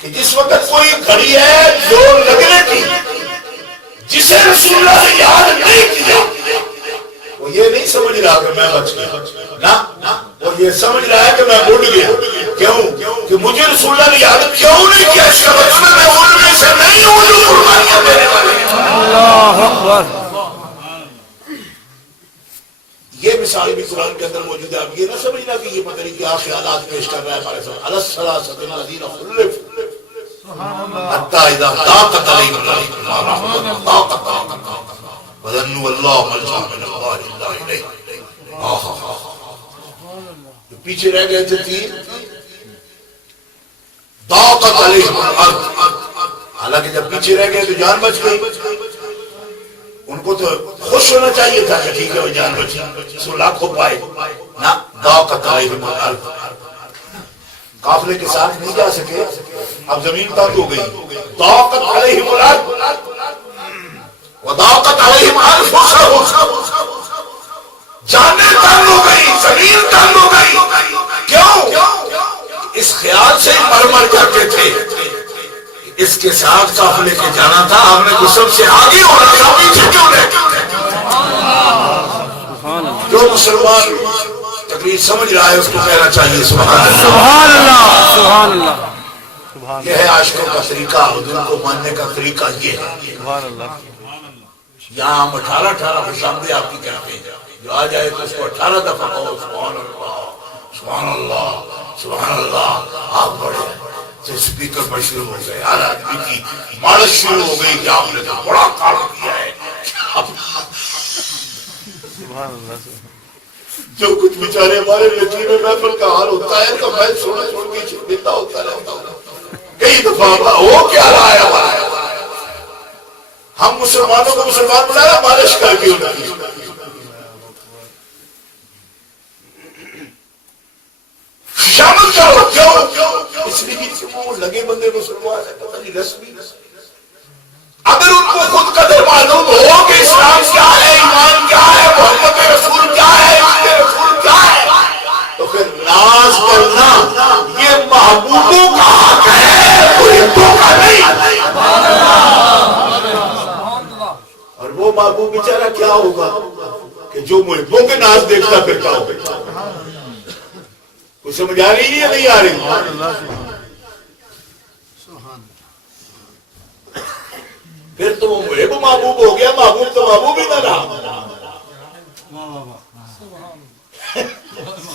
کہ جس وقت کوئی گھڑی ہے زور لگنے کی جسے رسول اللہ نے یاد نہیں کیا وہ یہ نہیں سمجھ رہا کہ میں بچ گیا نہ وہ یہ سمجھ رہا ہے کہ میں بڑھ گیا کیوں کہ مجھے رسول اللہ نے یاد کیوں نہیں کیا اس کا مطلب میں ان میں سے نہیں ہوں جو قربانیاں دینے والے ہیں۔ اللہ اکبر۔ یہ مثال بھی قرآن کے اندر موجود ہے۔ اب یہ نہ سمجھنا کہ یہ پتہ نہیں کیا خیالات پیش کر رہا ہے ہمارے ساتھ۔ الثلاثۃ الذین خلفوا حتی اذا ضاقت علیہم وظنوا اللہ ملجأ من اللہ الا الیہ۔ جو پیچھے رہ گئے تھے تین ضاقت علیہم الارض، حالانکہ جب پیچھے رہ گئے تو جان بچ گئی، ان کو تو خوش ہونا چاہیے تھا کہ ٹھیک ہے وہ جان بچی، سو لاکھ ہو پائے نہ ضاقت علیہم الارض، قافلے کے ساتھ نہیں جا سکے، اب زمین تنگ ہو گئی، ضاقت علیہم الارض وضاقت علیہم انفسہم، جانیں تنگ ہو گئی، زمین تنگ ہو گئی، کیوں؟ اس خیال سے مر مر جاتے تھے اس کے ساتھ قافلے کے جانا تھا، آپ نے تو سب سے آگے ہونا تھا، پیچھے کیوں رہتے؟ جو مسلمان تقریر سمجھ رہا ہے اس کو کہنا چاہیے سبحان اللہ، سبحان اللہ، سبحان اللہ۔ یہ ہے عاشقوں کا طریقہ، حضور کو ماننے کا طریقہ یہ ہے۔ سبحان اللہ۔ یہاں ہم 18 خوشامدیں آپ کی کہتے ہیں، جو آ جائے تو اس کو 18 دفعہ کہو سبحان اللہ سبحان اللہ سبحان اللہ، آپ بڑے تو اسپیکر پر شروع ہو گئے، ہر آدمی کی مالش شروع ہو گئی کہ آپ نے تو بڑا کام کیا ہے۔ سبحان اللہ۔ جو کچھ بیچارے ہمارے یتیم محفل کا حال ہوتا ہے تو میں چھوڑ کے دیتا ہوتا رہتا ہوں، کئی دفعہ ہو کیا رہا ہے ہمارا، ہم مسلمانوں کو مسلمان بنایا مالش کر کے ہوتی، شامل کرو کیوں؟ اس لیے کہ وہ لگے بندے مسلمان ہے پتہ نہیں رسمی، اگر ان کو خود قدر معلوم ہو کہ اسلام کیا ہے، ایمان کیا ہے، محمد رسول کیا ہے، رسول کیا ہے، تو پھر ناز کرنا یہ محبوبوں کا حق ہے، محبوں کا نہیں۔ اور وہ محبوب بیچارہ کیا ہوگا کہ جو محبوں کے ناز دیکھتا پھرتا ہوگا۔ سمجھ آ رہی ہے نہیں آ رہی؟ پھر تو وہ محب محبوب ہو گیا، محبوب تو محبوب ہی نہ رہا،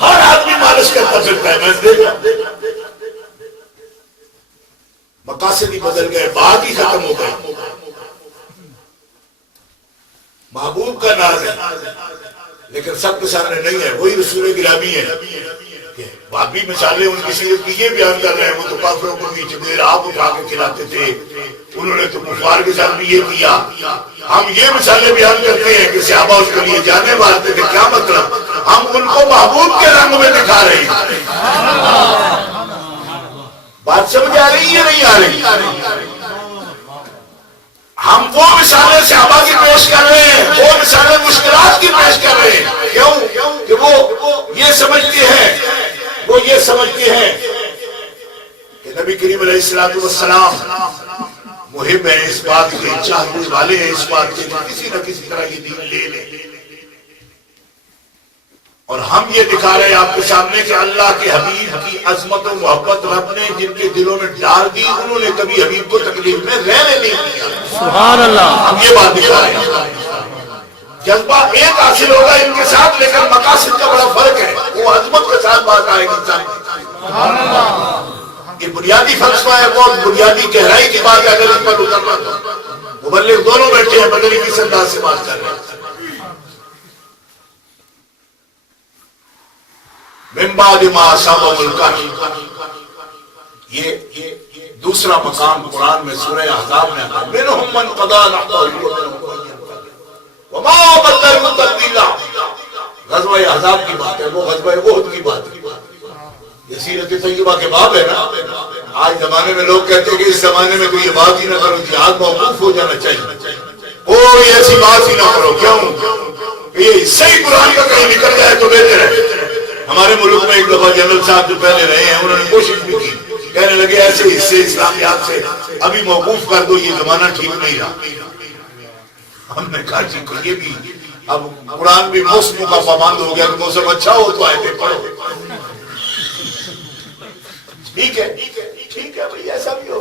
ہر آدمی مالش کرتا پھرتا ہے، میں دیکھا مقاصد ہی بدل گئے، بات ہی ختم ہو گئی۔ محبوب کا ناز ہے لیکن سب کے سامنے نہیں ہے، وہی رسول گرامی ہے۔ باقی مثالیں ان کی سیرت کی یہ بیان کر رہے ہیں، وہ تو کافروں کو بھی چبیر آپ اٹھا کے کھلاتے تھے، انہوں نے تو کفار کے ساتھ بھی یہ کیا۔ ہم یہ مثالیں بیان کرتے ہیں کہ صحابہ اس کے لیے جانے مارتے تھے، کیا مطلب؟ ہم ان کو محبوب کے رنگ میں دکھا رہے ہیں۔ بات سمجھ آ رہی ہے نہیں آ رہی؟ ہم وہ مثالیں صحابہ کی پیش کر رہے ہیں، وہ مثالیں مشکلات کی پیش کر رہے ہیں، کیوں کہ وہ یہ سمجھتے ہیں کہ نبی کریم علیہ السلام محب ہیں، اس بات کے چاہنے والے ہیں، اس بات کے کسی نہ کسی طرح یہ دین لے لیں، اور ہم یہ دکھا رہے ہیں آپ کے سامنے کہ اللہ کے حبیب کی عظمت و محبت رب نے جن کے دلوں میں ڈال دی، انہوں نے کبھی حبیب کو تکلیف میں رہنے نہیں دیا۔ سبحان اللہ۔ ہم یہ بات دکھا رہے ہیں، جذبہ ایک حاصل ہوگا ان کے ساتھ، لیکن مقاصد کا بڑا فرق ہے، وہ عظمت کے ساتھ بات آئے گی۔ یہ بنیادی فلسفہ ہے، وہ بنیادی گہرائی کی بات ہے، اگر ان پر اترنا تو مبلغ دونوں بیٹھے ہیں، بدلی کس انداز سے بات کر رہے ہیں۔ من بعد ما اصابهم القرح، یہ دوسرا مقام قرآن میں سورہ احزاب میں آتا ہے، منهم من قضى نحبه وما بدلوا تبدیلا۔ غزوہ احزاب کی بات ہے، وہ غزوہ احد کی بات ہے، یہ سیرت طیبہ کے باب ہے نا۔ آج زمانے میں لوگ کہتے ہیں کہ اس زمانے میں تو یہ بات ہی نہ کرو، جہاد موقوف ہو جانا چاہیے، کوئی ایسی بات ہی نہ کرو، کیوں؟ یہ صحیح قرآن کا کہیں نکل جائے تو بہتر ہے۔ ہمارے ملک میں ایک دفعہ جنرل صاحب جو پہلے رہے ہیں انہوں نے کوشش بھی کی کہنے لگے ایسے حصے اسلامیات سے ابھی موقوف کر دو، یہ زمانہ ٹھیک نہیں رہا۔ ہم نے کہا جی یہ بھی اب قرآن بھی موسم کا پابند ہو گیا، کہ موسم اچھا ہو تو آیتیں پڑھو۔ ٹھیک ہے ٹھیک ہے بھائی، ایسا بھی ہو،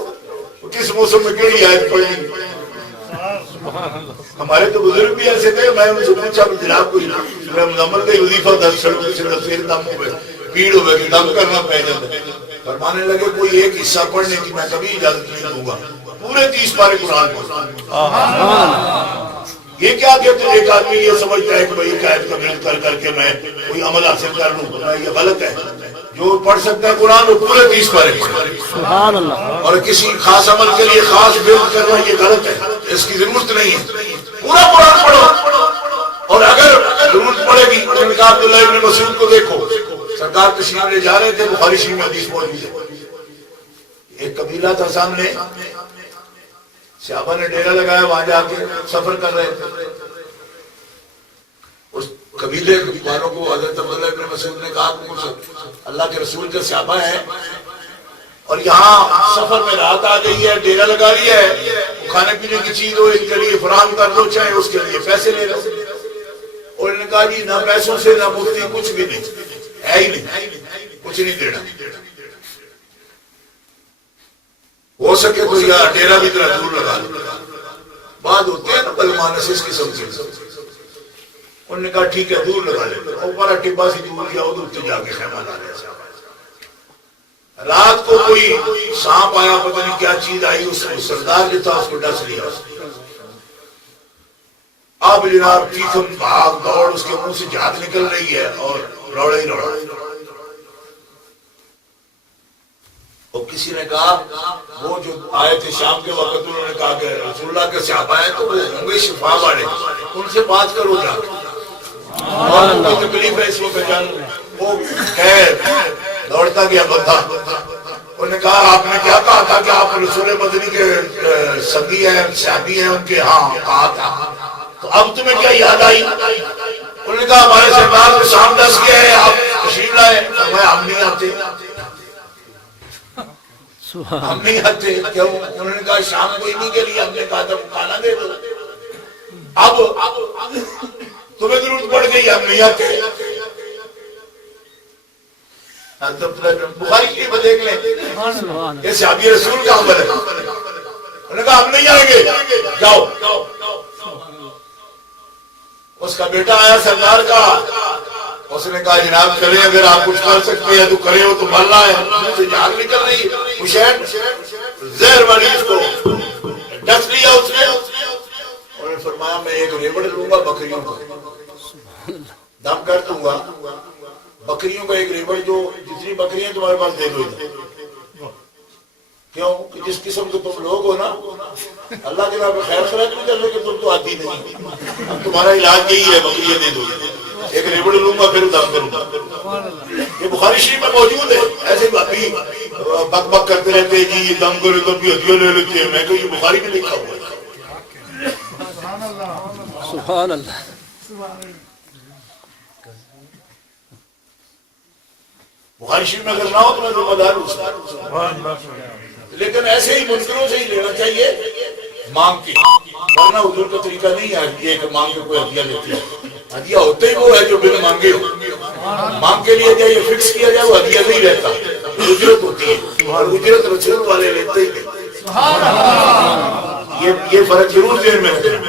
کس موسم میں کیڑی آیت پڑھیں؟ ہمارے تو بزرگ بھی ایسے تھے، میں ان سے پوچھا جناب کوئی مزمل کا وظیفہ دس سڑکوں سے پھر دم ہو گئے، پیڑ ہو گئے کہ دم کرنا پہ جاتا ہے۔ فرمانے لگے کوئی ایک حصہ پڑھنے کی میں کبھی اجازت نہیں دوں گا، پورے 30 پارے قرآن کو۔ یہ کیا کہ ایک آدمی یہ سمجھتا ہے کہ بھائی ایک آیت کا محنت کر کر کے میں کوئی عمل حاصل کر لوں، یہ غلط ہے۔ جو پڑھ سکتا ہے قرآن وہ پورے 30 پارے سبحان اللہ۔ اور کسی خاص عمل کے لیے خاص بیت کرنا یہ غلط ہے، اس کی ضرورت نہیں ہے، پورا قرآن پڑھو۔ اور اگر ضرورت پڑے گی، عبداللہ ابن مسعود کو دیکھو، سرکار تشریف لے جا رہے تھے، بخاری شریف میں حدیث موجود ہے، ایک قبیلہ تھا سامنے، صحابہ نے ڈیرا لگایا، وہاں جا کے سفر کر رہے تھے۔ اس قبیلے والوں کو حضرت عبداللہ ابن مسعود نے کہا کہ اللہ کے رسول کے صحابہ ہیں اور یہاں سفر میں رات آ گئی ہے، ڈیرا لگا لیا ہے، کھانے پینے کی چیز ہو ان کے لیے فراہم کر لو، چاہے اس کے لیے پیسے لے لو۔ اور انہوں نے کہا جی نہ پیسوں سے نہ مفتی، کچھ بھی نہیں ہے ہی نہیں، کچھ نہیں دینا، ہو سکے تو یار ڈیرا بھی ذرا دور لگا لو۔ بعد ہوتے ہیں نا بلمانس اس قسم کے، انہوں نے کہا ٹھیک ہے دور لگا لیتے، اوپر ٹبا سی دور کیا ادھر سے جا کے خیمہ لا رہے۔ رات کو کوئی سانپ آیا، پتہ نہیں کیا چیز آئی، اس سردار جو تھا اس کو ڈس لیا۔ اب جناب چیخم بھاگ دوڑ، اس کے منہ سے جھاگ نکل رہی ہے اور روڑا ہی روڑا۔ اور کسی نے کہا وہ جو آئے تھے شام کے وقت، انہوں نے کہا کہ رسول اللہ کے صحابہ ہیں تو وہ ہوں گے شفا والے، ان سے بات کرو جا کے، اور ان کی تکلیف ہے اس وقت جان۔ وہ دوڑتا گیا بندہ، انہوں نے کہا آپ نے کیا کہا تھا کہ آپ رسول مدنی کے سنگی ہیں، صحابی ہیں ان کے؟ ہاں کہا تھا۔ تو اب تمہیں کیا یاد آئی؟ انہوں نے کہا ہمارے سرکار کو شام 10 کیا ہے، آپ تشریف لائے۔ ہم نہیں آتے، ہم نہیں آتے کیوں؟ انہوں نے کہا شام کو انہی کے لیے ہم نے کہا تھا کھانا دے دو، اب تمہیں ضرورت پڑ گئی، ہم نہیں آتے۔ بخاری کی بات دیکھ لیں، یہ صحابی رسول کا عمل ہے۔ انہوں نے کہا ہم نہیں آئیں گے، جاؤ۔ اس کا بیٹا آیا سردار کا، اس نے کہا جناب چلے، اگر آپ کچھ کر سکتے ہیں تو کرے، ہو تو مرنا ہے، سے جان نکل رہی، مشہد زہر والی اس کو ڈس لیا اس نے۔ انہوں نے فرمایا میں ایک ریبڑ لوں گا بکریوں کا، دم کر دوں گا بکریوں کا ایک ریبڑ، جو جتنی بکریاں تمہارے پاس دے دو۔ کیوں کہ جس قسم کے تم لوگ ہو نا، اللہ کے نام خیر خرات نہیں کر لو کہ تم تو آتی نہیں، اب تمہارا علاج یہی ہے بکریاں دے دو، ایک ریبڑ لوں گا پھر دم کروں گا۔ یہ بخاری شریف میں موجود ہے۔ ایسے باقی بک بک کرتے رہتے جی یہ دم کرے تو بھی ہدیہ لے لیتے ہیں، میں کہ یہ بخاری میں لکھا ہوا ہے۔ سبحان اللہ۔ بخاری شریف میں اگر نہ ہو تو میں ذمہ دار ہوں، لیکن ایسے ہی منکروں سے ہی لینا چاہیے مانگ کے، ورنہ حضور کا طریقہ نہیں ہے یہ کہ مانگ کے کوئی ہدیہ لیتی ہے۔ ہدیہ ہوتے ہی وہ ہے جو بن مانگے ہو، مانگ کے لیے جائے فکس کیا جائے وہ ہدیہ نہیں رہتا، اجرت ہوتی ہے، اور اجرت رسول والے لیتے ہی نہیں۔ یہ فرق ضرور ذہن میں رکھنا۔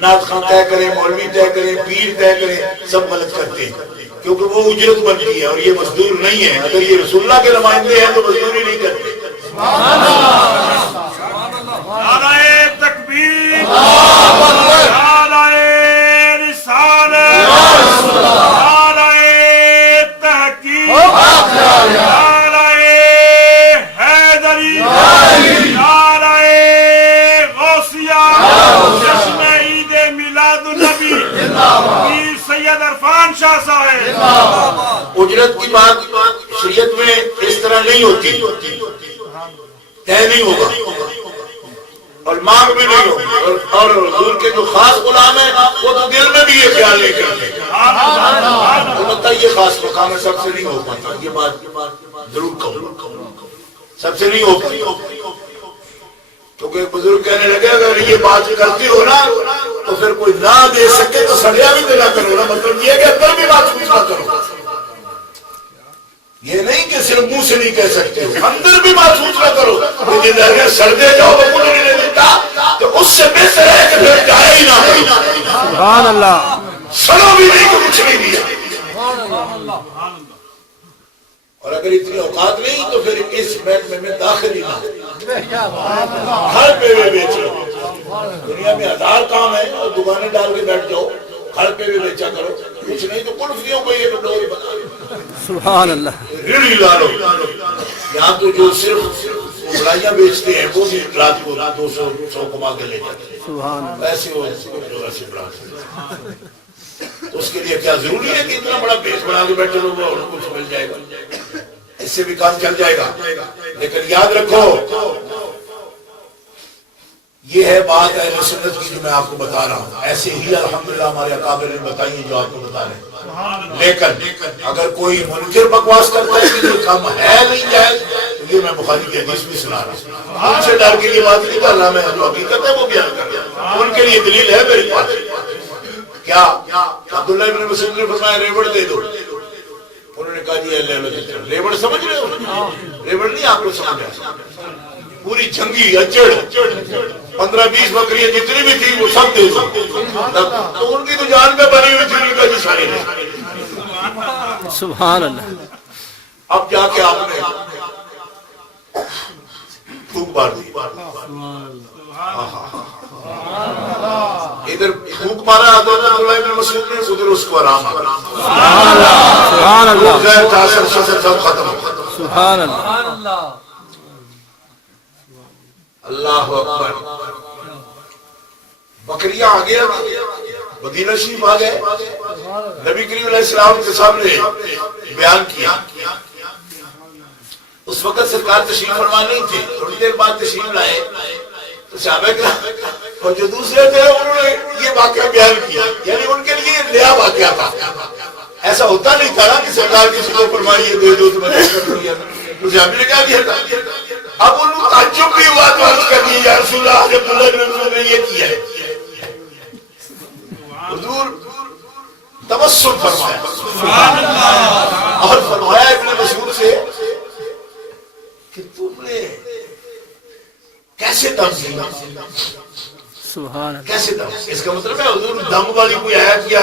نعت خان طے کرے، مولوی طے کرے، پیر طے کرے، سب غلط کرتے ہیں، کیونکہ وہ اجرت بنتی ہے اور یہ مزدور نہیں ہے۔ اگر یہ رسول اللہ کے نمائندے ہیں تو مزدوری نہیں کرتے۔ نعرہ تکبیر، نعرہ رسالت، نعرہ تحقیق، نعرہ حیدری، نعرہ غوثیہ، جشن عید میلاد النبی، پیر سید عرفان شاہ صاحب۔ اجرت کی بات شریعت میں اس طرح نہیں ہوتی، طے نہیں ہوگا اور مانگ بھی نہیں ہوگی، اور حضور کے جو خاص غلام ہیں وہ تو دل میں بھی یہ خیال نہیں کرتے، البتہ یہ خاص مقام ہے سب سے نہیں ہو پاتا۔ یہ بات ضرور کہوں، سب سے نہیں ہوگا، کیونکہ ایک بزرگ کہنے لگے اگر یہ بات کرتی ہو نا تو پھر کوئی نہ دے سکے تو سڑیا بھی دینا کرو نا، مطلب یہ کہ اندر بھی بات پوچھنا کرو، یہ نہیں کہ صرف منہ سے نہیں کہہ سکتے ہو، اندر بھی بات پوچھنا کرو، لیکن اگر سردے جاؤ تو انہوں نے دیتا تو اس سے بہتر ہے کہ پھر جائے ہی نہ کرو، سبحان اللہ، سڑو بھی نہیں کہ کچھ نہیں دیا، اور اگر اتنی اوقات نہیں تو پھر اس محکمے میں داخل ہی نہ، ہر پہ بیچ لو، دنیا میں ہزار کام ہے اور دکانیں ڈال کے بیٹھ جاؤ، ہر پہ بیچا کرو، کچھ نہیں تو کلفیوں کو یہ ڈوری بنا لو، سبحان اللہ، ریڑھی لا لو، یہاں تو جو صرف ملائیاں بیچتے ہیں وہ بھی رات کو 200 کما کے لے جاتے ہیں، سبحان اللہ، ایسے وہ ایسے بڑھا، تو اس کے لیے کیا ضروری ہے کہ اتنا بڑا بیس بنا کے بیٹھے لوگ اور کچھ مل جائے گا، اس سے بھی کام چل جائے گا، لیکن یاد رکھو یہ ہے بات اہل سنت کی جو میں آپ کو بتا رہا ہوں، ایسے ہی الحمدللہ ہمارے اکابر نے بتائی ہے جو آپ کو بتا رہے ہیں، لیکن اگر کوئی منکر بکواس کرتا ہے کہ یہ کام ہے نہیں جائز تو یہ میں بخاری کی حدیث بھی سنا رہا ہوں، ان سے ڈر کے یہ بات نہیں کر رہا، میں جو حقیقت ہے وہ بیان کر رہا ہوں، ان کے لیے دلیل ہے میرے پاس، کیا عبداللہ ابن مسعود نے فرمایا ریوڑ دے دو، انہوں نے کہا جی اللہ ریوڑ سمجھ رہے ہو، ریوڑ نہیں آپ کو سمجھ رہا، پوری جنگی اچڑ 15-20 بکریاں جتنی بھی تھی وہ سب دے دو، تو ان کی تو جان میں بنی ہوئی تھی، ان کا جی ساری نہیں، سبحان اللہ، اب جا کے آپ نے پھونک مار دی، ادھر پھونک مارا حضرت عبداللہ ابن مسعود نے، ادھر اس کو آرام آگا، سبحان اللہ، غیر تاثر شسر سب ختم ہو، سبحان اللہ، اللہ اکبر، بکریاں آ گیا، مدینہ شریف آ گئے، نبی کریم علیہ السلام کے سامنے بیان کیا، اس وقت سرکار تشریف فرما نہیں تھے، تھوڑی دیر بعد تشریف لائے تو صحابہ کرام اور جو دوسرے تھے انہوں نے یہ واقعہ بیان کیا، یعنی ان کے لیے نیا واقعہ تھا، ایسا ہوتا نہیں تھا نا کہ سرکار کسی کو فرمائی یہ دے دو تو میں دے کر دیا، تو صحابہ نے کہا دیا تھا، اب ان کو تعجب بھی ہوا تو عرض کر دیا یا رسول اللہ عبداللہ ابن مسعود نے یہ کیا ہے، حضور تبسم فرمایا اور فرمایا ابن مسعود سے کہ تم نے کیسے دم دیا، سبحان اللہ، کیسے دم، اس کا مطلب ہے حضور دم والی کوئی آیت یا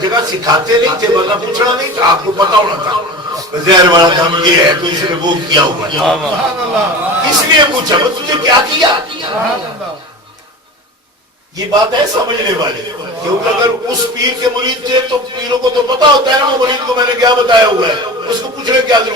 جگہ سکھاتے نہیں تھے، ورنہ پوچھنا نہیں تھا، آپ کو پتا ہونا تھا زہر والا دم یہ ہے تو اس نے وہ کیا ہوا، اس لیے پوچھا بس تجھے کیا کیا، یہ بات ہے سمجھنے والے، کیونکہ اگر اس پیر کے مرید تھے تو پیروں کو تو پتا ہوتا ہے نا وہ مرید کو میں نے کیا بتایا ہوا ہے، اس کو پوچھنے کیا ضرورت